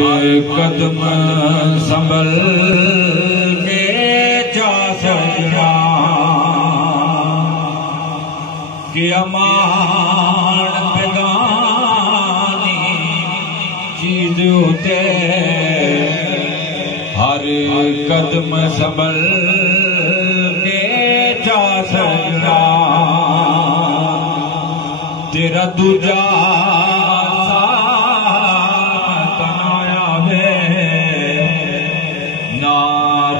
कदम संभल के जा सजना कि अमान बेगानी चीज होते हर कदम संभल के जा सजना तेरा दूजा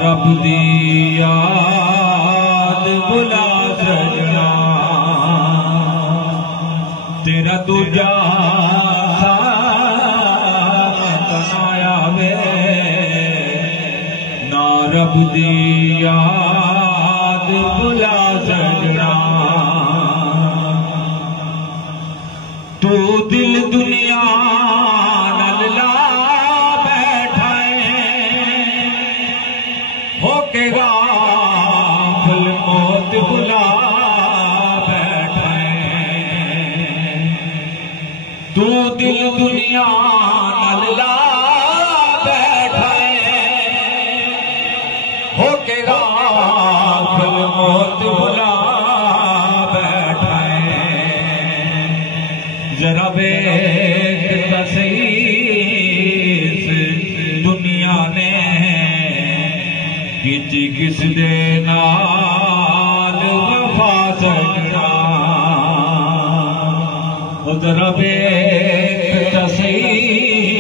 रब दी याद बुला सजना तेरा दूजा तनाया वे ना रब दी याद बुला सजना तू दिल दुनिया होके गाफिल मौत बुला बैठे तू दिल दुनिया नल्ला बैठे होके गाफिल मौत बुला बैठे जरा बेख सही दुनिया ने किस दे नाल वफा सजना उधर बेख तसीस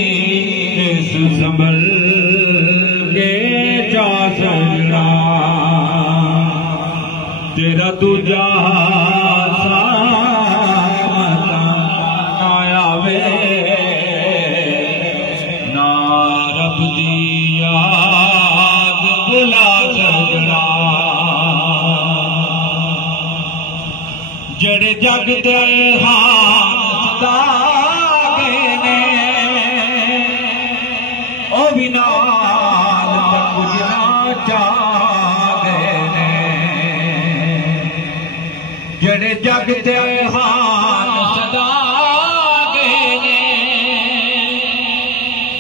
संभल के जा सजना तेरा दूजा आया वे ना रब दी याद बुला जड़े जग दे हाथ ने ओ बिनाल कुछ ना चाहते ने जड़े जग दे हाथ ने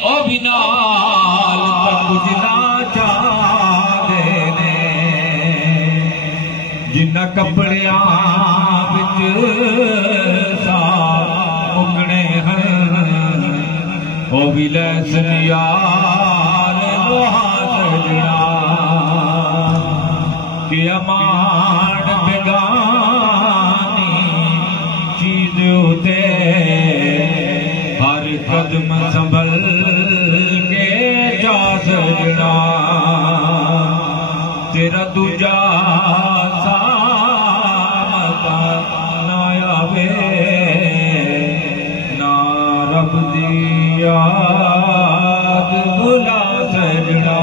ओ बिनाल कुछ ना चाहते ने जिन्ना कपड़िया मुकने हैं ओ भी लैसन यार सजना कि अमान बेगानी चीज होते हर कदम संभल के जा सजना तेरा दूजा ना रब दी याद बुला सजना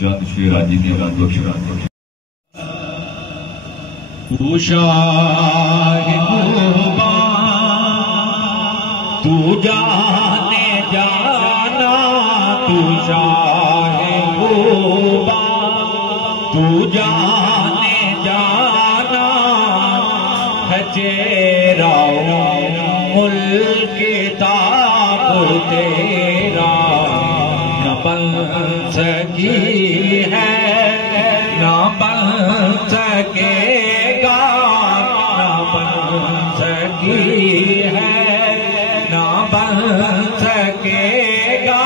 चंद शेराजी दी तू शाहिबा तू जाने जाना तू शाहिबा तू जाने जाना है तेरा मुल्क ताब तेरा न बन सकी है न बन सकेगा न बन सकी है न बन सकेगा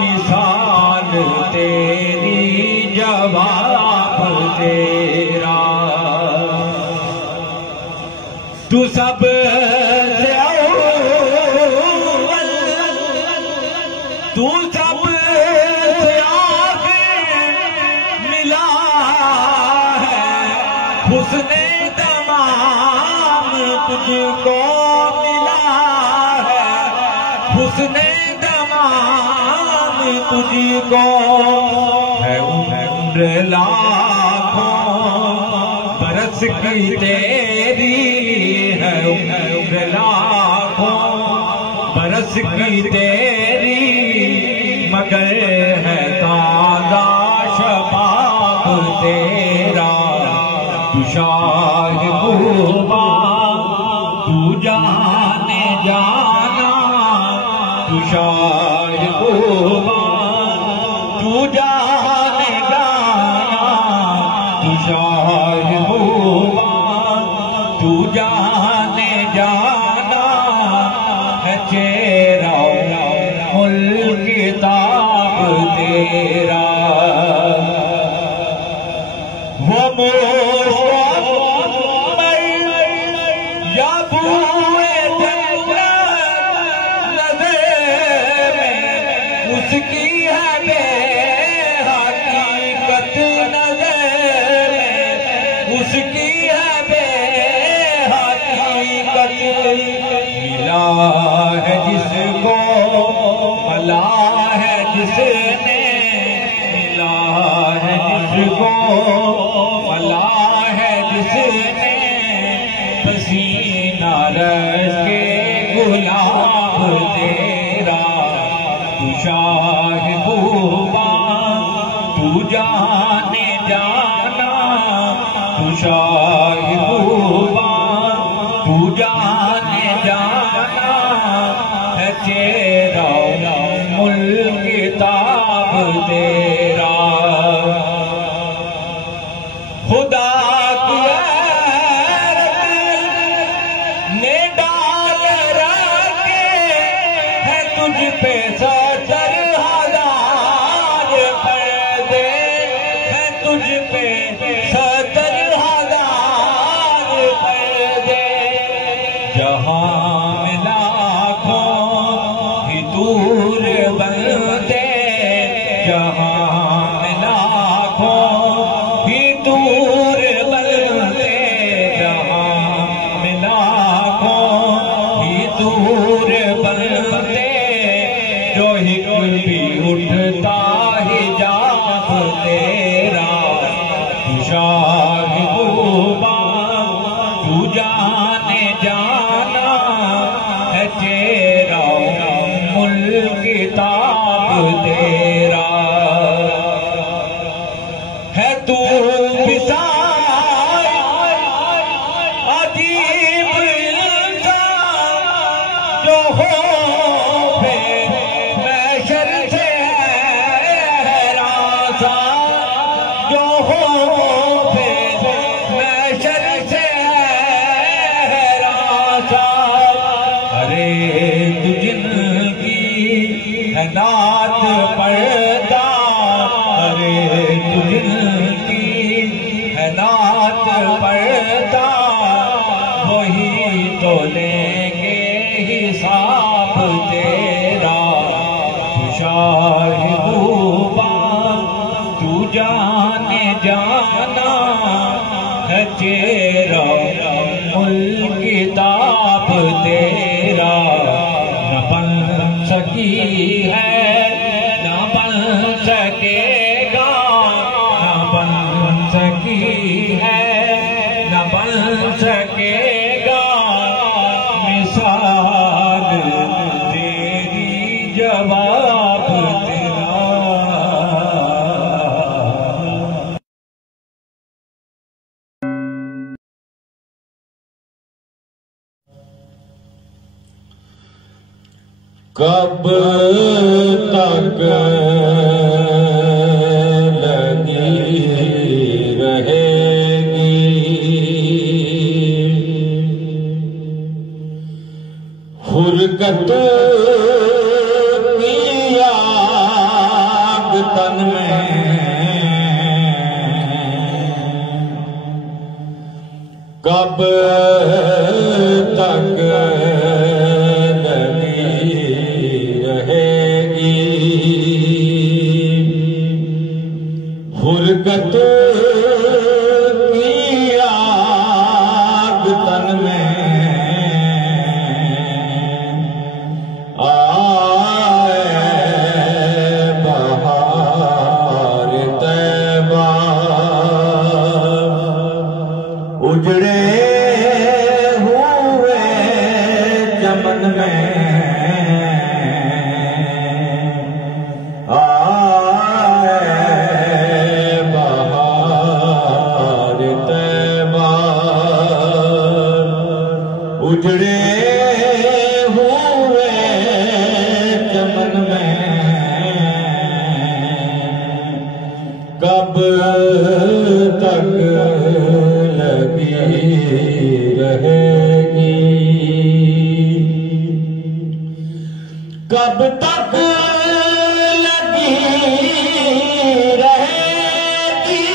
मिसाल तेरी जवाब तेरा तू सब से अव्वल तू सब से आखिर मिला है हुस्ने तमाम तुझको मिला है हुस्ने तमाम तुझको है उम्र लाखों बरस की तेरी है उम्र लाखों बरस की तेरी मगर है ताज़ा शबाब तेरा तू शाहिबा तू जाने जा खामोश या बूए नजर में उसकी है बेहकीकत नजर में उसकी है बेहकीकत मिला है जिसको भला है जिसने मिला है जिसको भला है जिसने पसीना रस के गुलाब तेरा तू शाहिबूबा तू जाने जाना तू शाहिबूबा तू जाने जाना है तेरा मुल्क किताब तेरा खुदा की ने डाल रखे है तुझ पे 70,000 पर्दे है तुझ पे 70,000 पर्दे जहां में लाखों ही दूर बनते जहां में लाखों ही दूर बनते जहां में लाखों ही दूर बनते जो ही भी उठता हिजाब तेरा तू शाहिबूबा तू जाने जाना है तेरा मुल्क किताब तेरा है तू विशाल अजीब इंसान जो हो महशर से हैरान सा जो हो महशर से हैरान सा अरे तू जिनकी है नात पढ़ता अरे तू जिनकी है नात पढ़ता वही तो लेंगे हिसाब तेरा तू शाहिबूबा तू जाने जाना है तेरा मुल्क किताब तेरा न बन सकी है न बन सकेगा न बन सकी है न बन सकेगा मिसाल तेरी जवाब तेरा कब तक लगी रहेगी फुरकत की आग तन में कब तक फुरकत की आग तन में आए बहार तैबा उजड़े हुए चमन में उजड़े हुए चमन में कब तक लगी रहेगी कब तक लगी रहेगी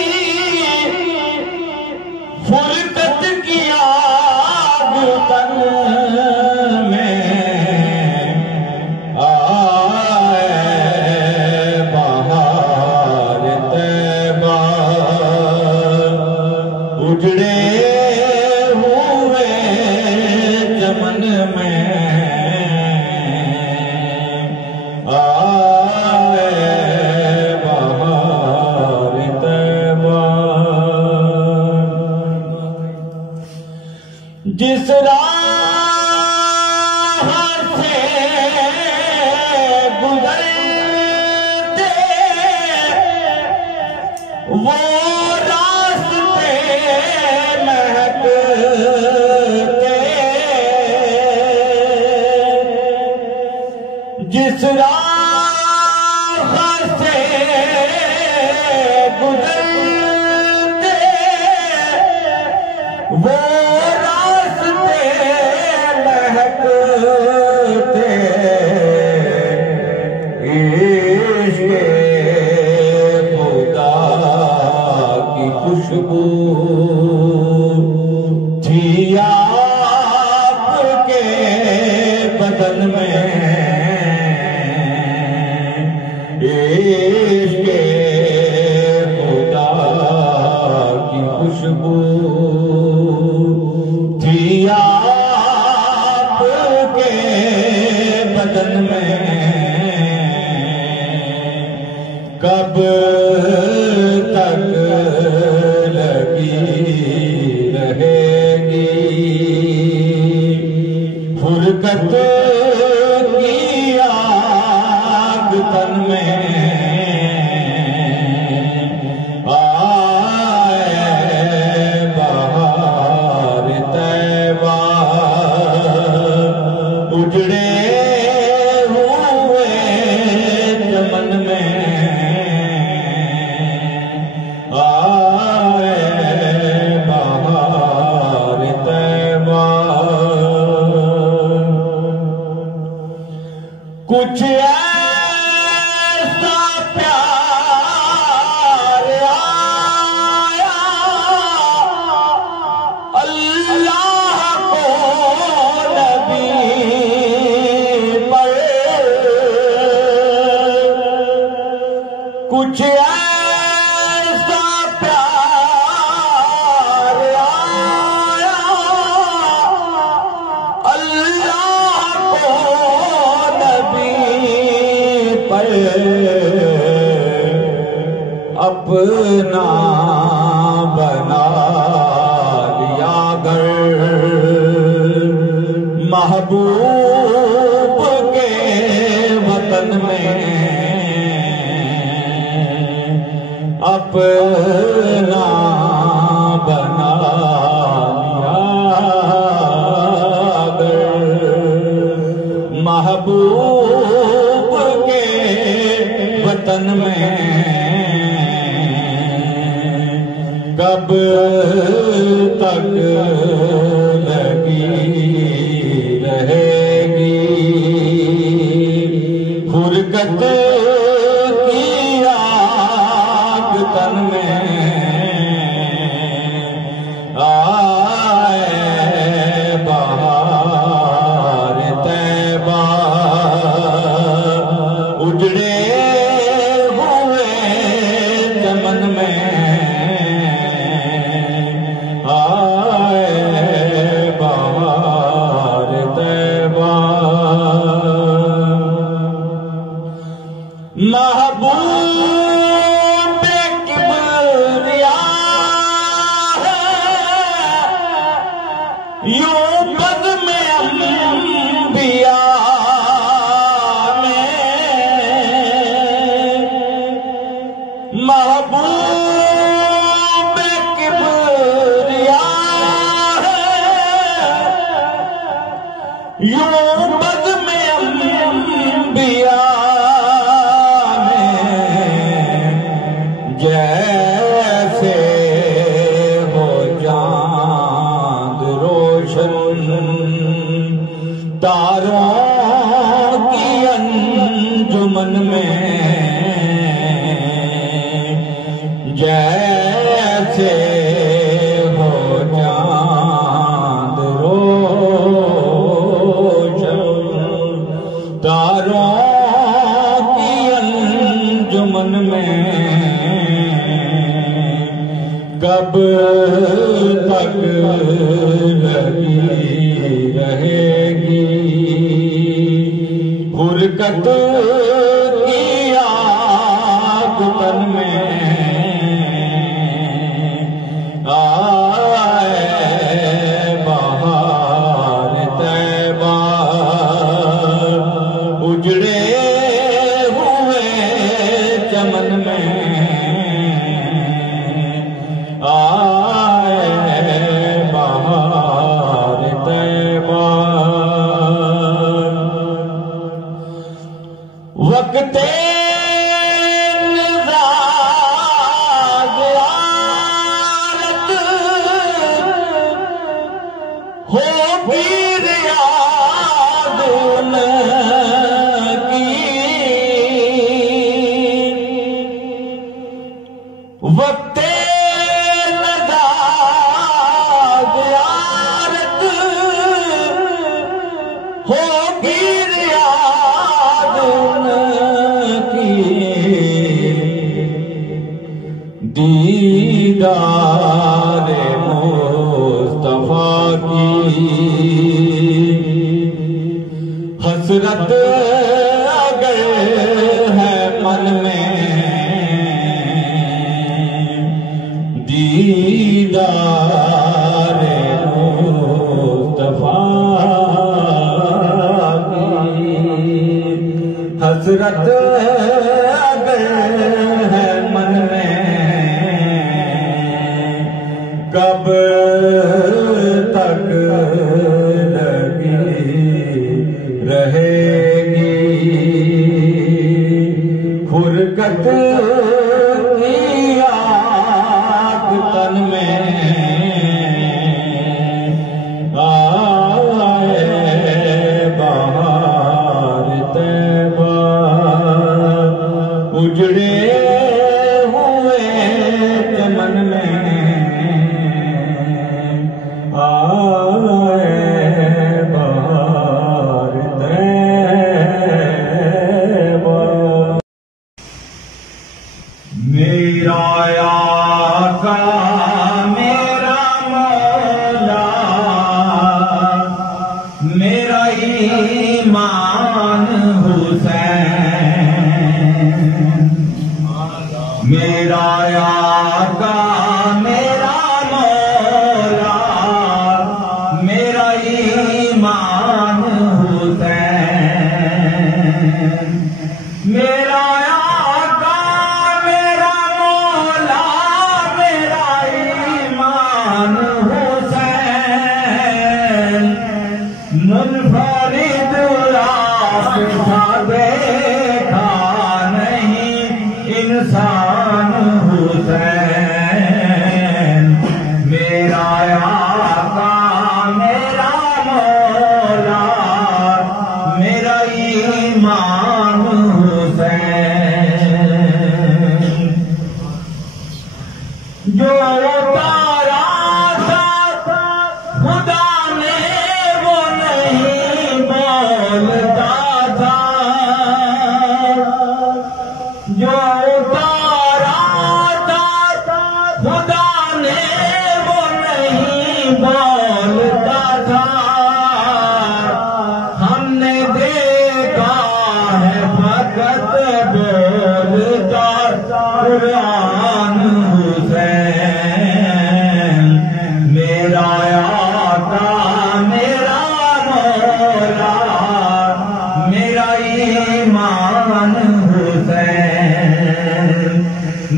उजड़े हुए चमन में आए बहार तैबा। जिस राह से गुजरते वो रास्ते महकते, जिस राह से गुजरते वो रास्ते महकते, इश्क़ खुदा की खुशबू थी आपके बदन में, इश्क़ खुदा की खुशबू थी आपके बदन में। कब तक लगी रहेगी फुरकत की आग तन में, आए बहार तैबा। उजड़े हुए चमन में आए बहार तैबा। कुछ ऐसा प्यार आया अल्लाह को नबी पर, कुछ ऐसा प्यार आया अल्लाह को नबी पर, अपना बना लिया घर महबूब के वतन में, अपना बना लिया घर महबूब के वतन में। कब तक लगी रहेगी फुरकत की आग तन में, आए बहार तैबा। उजड़े हुए चमन में आए बहार कब तक लगी रहेगी फुरकत की आग तन में आए बहार तैबा उजड़े हुए चमन में वक्ते निज़ात होगी रियाद उनकी वक्ते निज़ात होगी दीदारे मुस्तफा की हसरत अगर है मन में दीदारे मुस्तफा की हसरत अगर है मन में कब तक लगी रहेगी फुरकत की आग तन में आए बहार तैबा उजड़े हुए चमन में मेरा आका मेरा मौला मेरा ईमान हुसैन मेरा आका मेरा मौला मेरा ईमान हुसैन मेरा मुनफरिद आपका देखा नहीं इंसान हुसैन मेरा आका मेरा मौला मेरा ईमान हुसैन जो तारा था खुदा ने वो नहीं बोलता था जो तारा था खुदा ने वो नहीं बोलता था हमने देखा है फकत बोलता कुरान हुसैन मेरा आका मेरा मौला मेरा ईमान हुसैन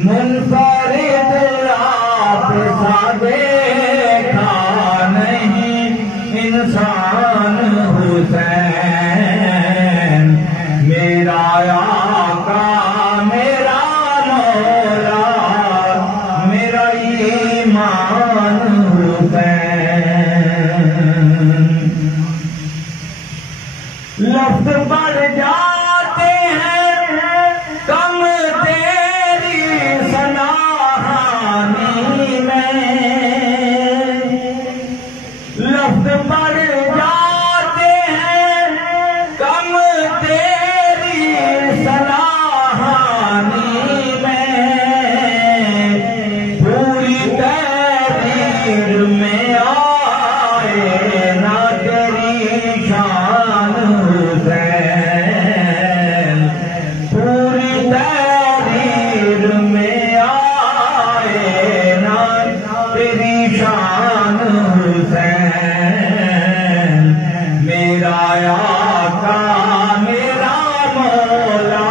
मुनफरिद आपसा देखा नहीं इंसान हुसैन मेरा आका मेरा मौला मेरा ईमान हुसैन लफ्ज़ बढ़ जाते हैं कम तेरी सनाहानी में लफ्ज़ बढ़ जाते हैं कम तेरी सनाहानी में पूरी तहरीर में आए ना तेरी शान हुसैन, पूरी तहरीर में आए ना तेरी शान हुसैन, मेरा आका मेरा मौला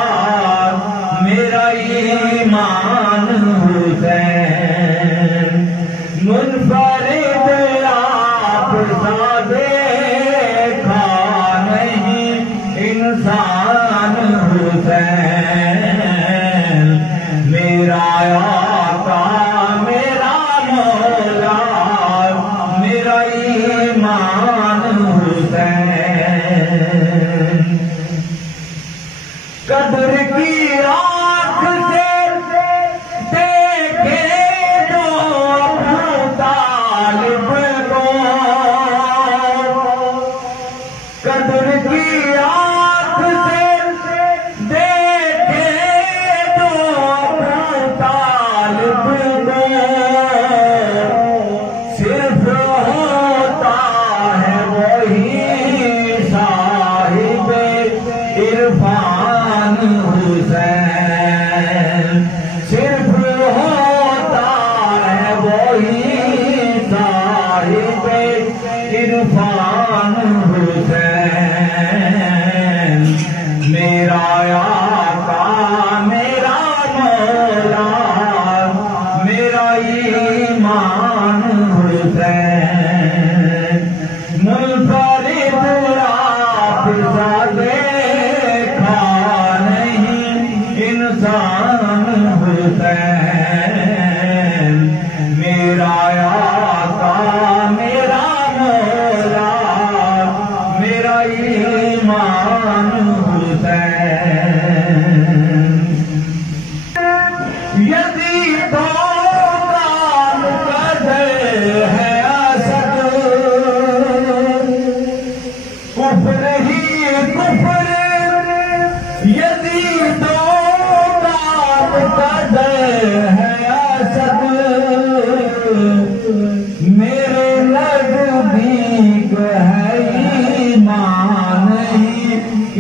मेरा ईमान हुसैन, मुनफरिद आप सा देखा नहीं इंसान हुसैन, मेरा आका मेरा मौला मेरा ईमान हुसैन, कदर की आँख से देखे तो अबू तालिब को, कदर की आँख से देखे तो अबू तालिब को, सिर्फ होता है वही साहिब इरफान हुसैन, सिर्फ होता है वही साहिब इरफान हुसैन, मेरा आका मेरा मौला मेरा ईमान हुसैन, मुनफरिद आप सा देखा नहीं इंसान हुसैन, मेरा आका मेरा मौला मेरा ईमान हुसैन, यदि तो काम कदर है असद, कुफ्र ही कुफ्र, यदि तो काम कदर है असद, मेरे नजदीक है ईमान ही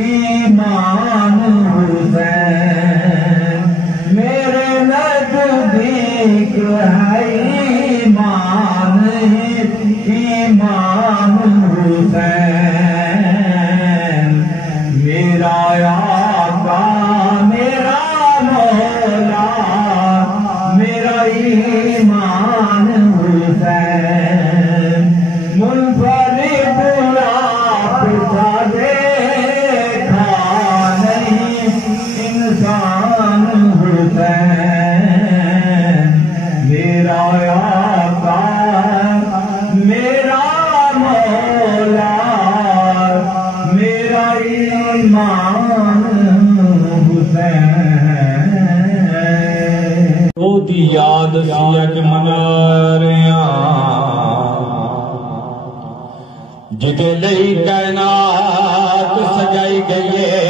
ईमान हुसैन, मेरे नजदीक है ईमान ही ईमान हुसैन, मेरा आका मेरा मौला मेरा ईमान हुसैन, मुनफरिद आप सा देखा नहीं इंसान हुसैन, मेरा आका मेरा मौला मेरा ईमान हुसैन, ओदी याद सियक मना रहा जिदे लई कायनात सजाई गई है,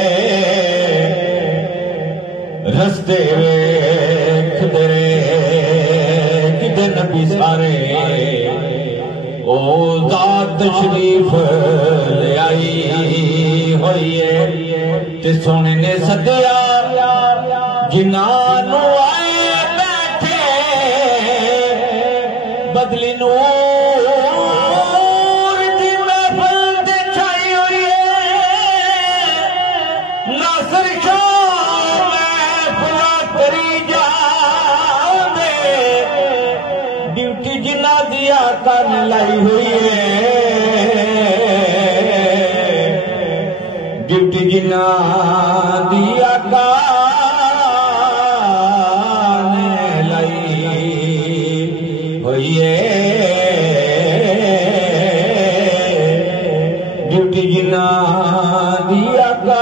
रस्ते वेखदे किदे नबी सारे ओ जात तशरीफ ले आई होई है, ते सोने ने सदिया जिन्हां आए बैठे बदली नूर दी महफिल ते छाई हुई है, नासर शाह महफिल करी जावे, ड्यूटी जिन्ना दिया कर लाई हुई है, ड्यूटी जिन्ना दिया ड्यूटी जिन्ना दिया का